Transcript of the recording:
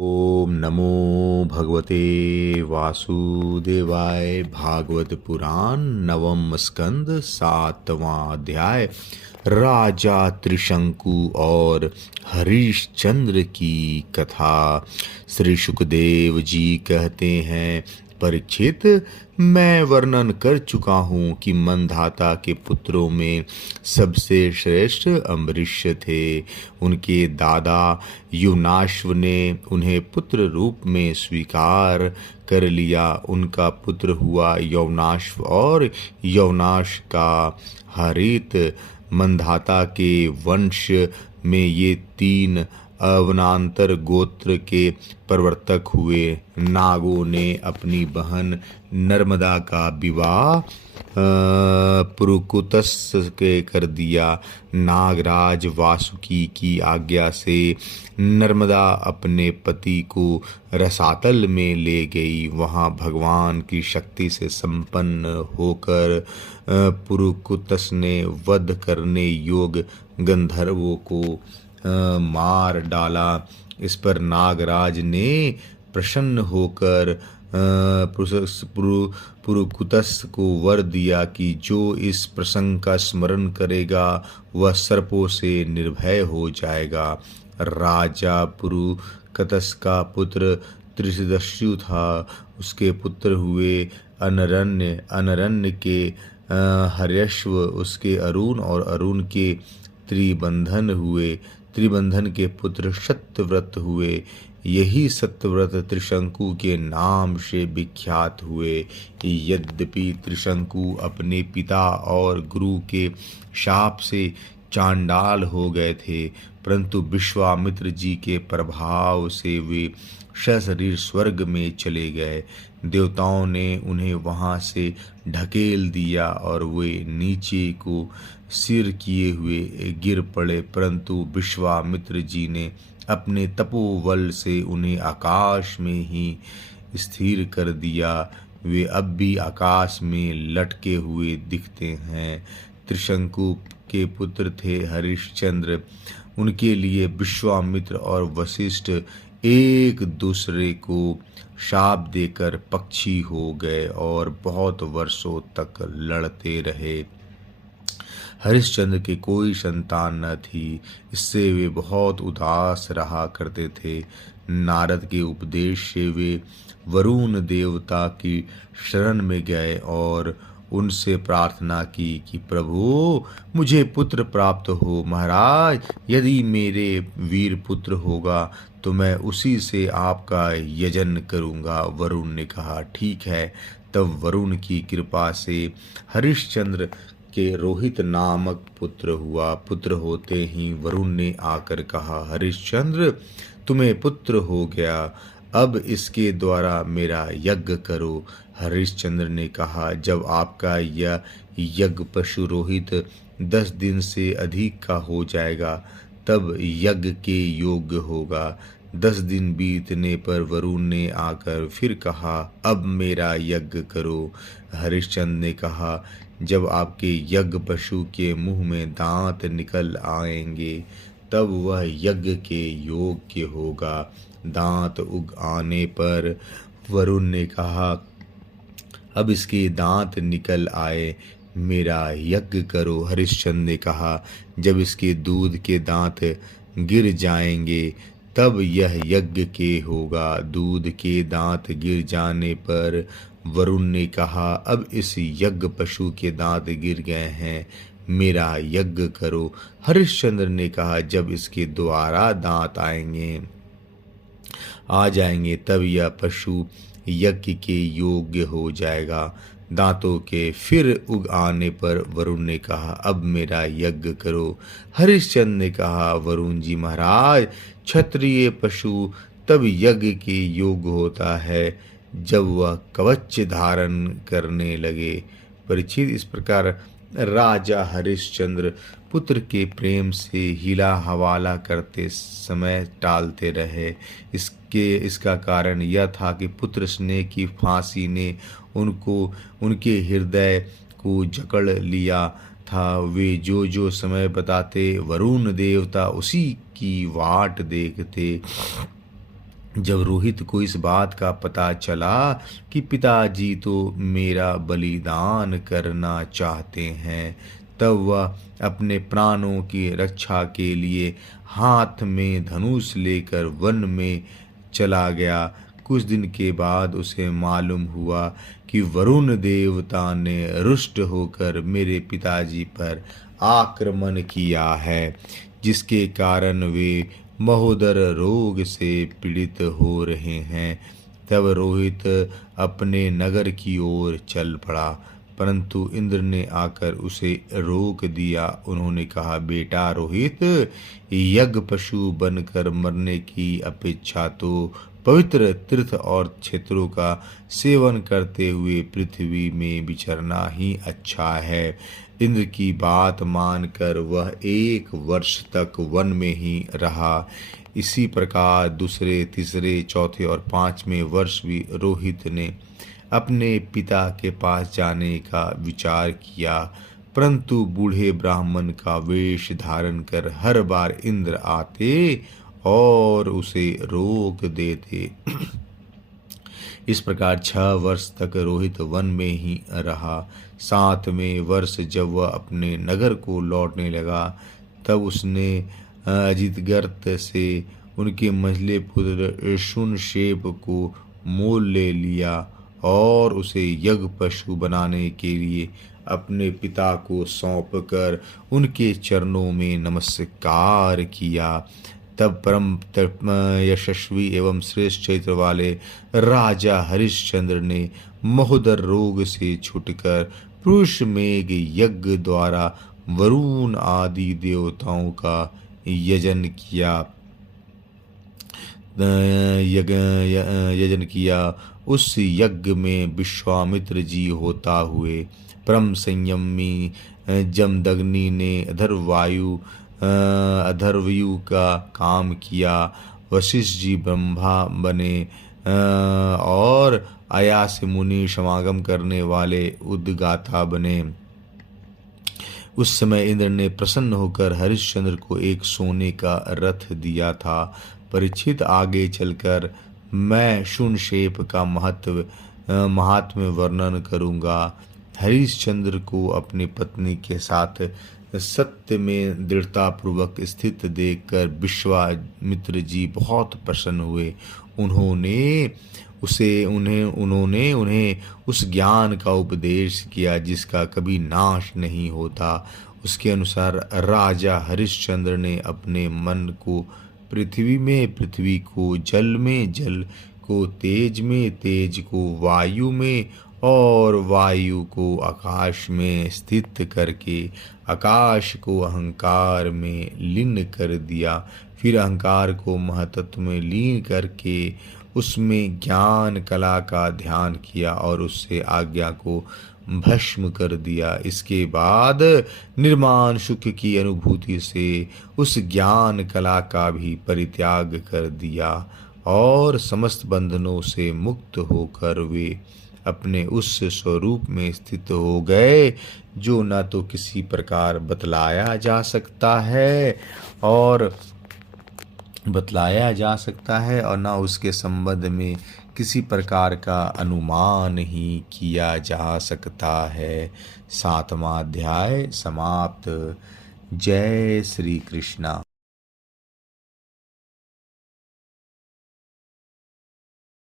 ओम नमो भगवते वासुदेवाय। भागवत पुराण नवम स्कंद सातवां अध्याय। राजा त्रिशंकु और हरिश्चंद्र की कथा। श्री सुखदेव जी कहते हैं, परीक्षित, मैं वर्णन कर चुका हूँ कि मंधाता के पुत्रों में सबसे श्रेष्ठ अम्बरीश थे। उनके दादा युवनाश्व ने उन्हें पुत्र रूप में स्वीकार कर लिया। उनका पुत्र हुआ यौनाश्व और यौनाश का हरित। मंधाता के वंश में ये तीन अवनांतर गोत्र के प्रवर्तक हुए। नागों ने अपनी बहन नर्मदा का विवाह पुरुकुतस के कर दिया। नागराज वासुकी की आज्ञा से नर्मदा अपने पति को रसातल में ले गई। वहाँ भगवान की शक्ति से संपन्न होकर पुरुकुतस ने वध करने योग्य गंधर्वों को मार डाला। इस पर नागराज ने प्रसन्न होकर पुरुकुतस को वर दिया कि जो इस प्रसंग का स्मरण करेगा वह सर्पों से निर्भय हो जाएगा। राजा पुरुकुतस का पुत्र त्रिशदस्यु था। उसके पुत्र हुए अनरण्य, अनरण्य के हर्यश्व, उसके अरुण और अरुण के त्रिबंधन हुए। त्रिबंधन के पुत्र सत्यव्रत हुए। यही सत्यव्रत त्रिशंकु के नाम से विख्यात हुए। यद्यपि त्रिशंकु अपने पिता और गुरु के शाप से चांडाल हो गए थे, परंतु विश्वामित्र जी के प्रभाव से वे सशरीर स्वर्ग में चले गए। देवताओं ने उन्हें वहां से ढकेल दिया और वे नीचे को सिर किए हुए गिर पड़े, परंतु विश्वामित्र जी ने अपने तपोबल से उन्हें आकाश में ही स्थिर कर दिया। वे अब भी आकाश में लटके हुए दिखते हैं। त्रिशंकु के पुत्र थे हरिश्चंद्र। उनके लिए विश्वामित्र और वशिष्ठ एक दूसरे को शाप देकर पक्षी हो गए और बहुत वर्षों तक लड़ते रहे। हरिश्चंद्र के कोई संतान न थी, इससे वे बहुत उदास रहा करते थे। नारद के उपदेश से वे वरुण देवता की शरण में गए और उनसे प्रार्थना की कि प्रभु, मुझे पुत्र प्राप्त हो। महाराज, यदि मेरे वीर पुत्र होगा तो मैं उसी से आपका यजन करूंगा। वरुण ने कहा, ठीक है। तब वरुण की कृपा से हरिश्चंद्र के रोहित नामक पुत्र हुआ। पुत्र होते ही वरुण ने आकर कहा, हरिश्चंद्र, तुम्हें पुत्र हो गया, अब इसके द्वारा मेरा यज्ञ करो। हरिश्चंद्र ने कहा, जब आपका यह यज्ञ पशु रोहित 10 दिन से अधिक का हो जाएगा तब यज्ञ के योग्य होगा। 10 दिन बीतने पर वरुण ने आकर फिर कहा, अब मेरा यज्ञ करो। हरिश्चंद्र ने कहा, जब आपके यज्ञ पशु के मुंह में दांत निकल आएंगे तब वह यज्ञ के योग्य होगा। दांत उग आने पर वरुण ने कहा, अब इसके दांत निकल आए, मेरा यज्ञ करो। हरिश्चंद्र ने कहा, जब इसके दूध के दांत गिर जाएंगे तब यह यज्ञ के होगा। दूध के दांत गिर जाने पर वरुण ने कहा, अब इस यज्ञ पशु के दांत गिर गए हैं, मेरा यज्ञ करो। हरिश्चंद्र ने कहा, जब इसके द्वारा दांत आ जाएंगे तब यह पशु यज्ञ के योग्य हो जाएगा। दांतों के फिर उग आने पर वरुण ने कहा, अब मेरा यज्ञ करो। हरिश्चंद्र ने कहा, वरुण जी महाराज, क्षत्रिय पशु तब यज्ञ के योग्य होता है जब वह कवच धारण करने लगे। परीक्षित, इस प्रकार राजा हरिश्चंद्र पुत्र के प्रेम से हिला हवाला करते समय टालते रहे। इसका कारण यह था कि पुत्र स्नेह की फांसी ने उनके हृदय को जकड़ लिया था। वे जो जो समय बताते वरुण देवता उसी की वाट देखते। जब रोहित को इस बात का पता चला कि पिताजी तो मेरा बलिदान करना चाहते हैं, तब वह अपने प्राणों की रक्षा के लिए हाथ में धनुष लेकर वन में चला गया। कुछ दिन के बाद उसे मालूम हुआ कि वरुण देवता ने रुष्ट होकर मेरे पिताजी पर आक्रमण किया है, जिसके कारण वे महोदर रोग से पीड़ित हो रहे हैं। तब रोहित अपने नगर की ओर चल पड़ा, परंतु इंद्र ने आकर उसे रोक दिया। उन्होंने कहा, बेटा रोहित, यज्ञ पशु बनकर मरने की अपेक्षा तो पवित्र तीर्थ और क्षेत्रों का सेवन करते हुए पृथ्वी में विचरना ही अच्छा है। इंद्र की बात मानकर वह 1 वर्ष तक वन में ही रहा। इसी प्रकार दूसरे, तीसरे, चौथे और 5वें वर्ष भी रोहित ने अपने पिता के पास जाने का विचार किया, परंतु बूढ़े ब्राह्मण का वेश धारण कर हर बार इंद्र आते और उसे रोक देते। इस प्रकार 6 वर्ष तक रोहित वन में ही रहा। 7वें वर्ष जब वह अपने नगर को लौटने लगा, तब उसने अजितगर्त से उनके मंझले पुत्र शुनशेप को मोल ले लिया और उसे यज्ञ पशु बनाने के लिए अपने पिता को सौंप कर उनके चरणों में नमस्कार किया। तब परम यशस्वी एवं श्रेष्ठ चरित्र वाले राजा हरिश्चंद्र ने महोदर रोग से छुटकर पुरुष मेघ यज्ञ द्वारा वरुण आदि देवताओं का यजन किया। उस यज्ञ में विश्वामित्र जी होता हुए परम संयमी जमदग्नि ने अधर्वयु का काम किया। वशिष्ठ जी ब्रह्मा बने और आयास मुनि समागम करने वाले उद्गाता बने। उस समय इंद्र ने प्रसन्न होकर हरिश्चंद्र को एक सोने का रथ दिया था। परीक्षित, आगे चलकर मैं शुनशेप का महात्म्य वर्णन करूंगा। हरिश्चंद्र को अपनी पत्नी के साथ सत्य में दृढ़ता पूर्वक स्थित देखकर विश्वामित्र जी बहुत प्रसन्न हुए। उन्होंने उन्हें उस ज्ञान का उपदेश किया जिसका कभी नाश नहीं होता। उसके अनुसार राजा हरिश्चंद्र ने अपने मन को पृथ्वी में, पृथ्वी को जल में, जल को तेज में, तेज को वायु में और वायु को आकाश में स्थित करके आकाश को अहंकार में लीन कर दिया। फिर अहंकार को महतत्व में लीन करके उसमें ज्ञान कला का ध्यान किया और उससे आज्ञा को भस्म कर दिया। इसके बाद निर्माण सुख की अनुभूति से उस ज्ञान कला का भी परित्याग कर दिया और समस्त बंधनों से मुक्त होकर वे अपने उस स्वरूप में स्थित हो गए जो न तो किसी प्रकार बतलाया जा सकता है और न उसके संबंध में किसी प्रकार का अनुमान ही किया जा सकता है। 7वां अध्याय समाप्त। जय श्री कृष्णा।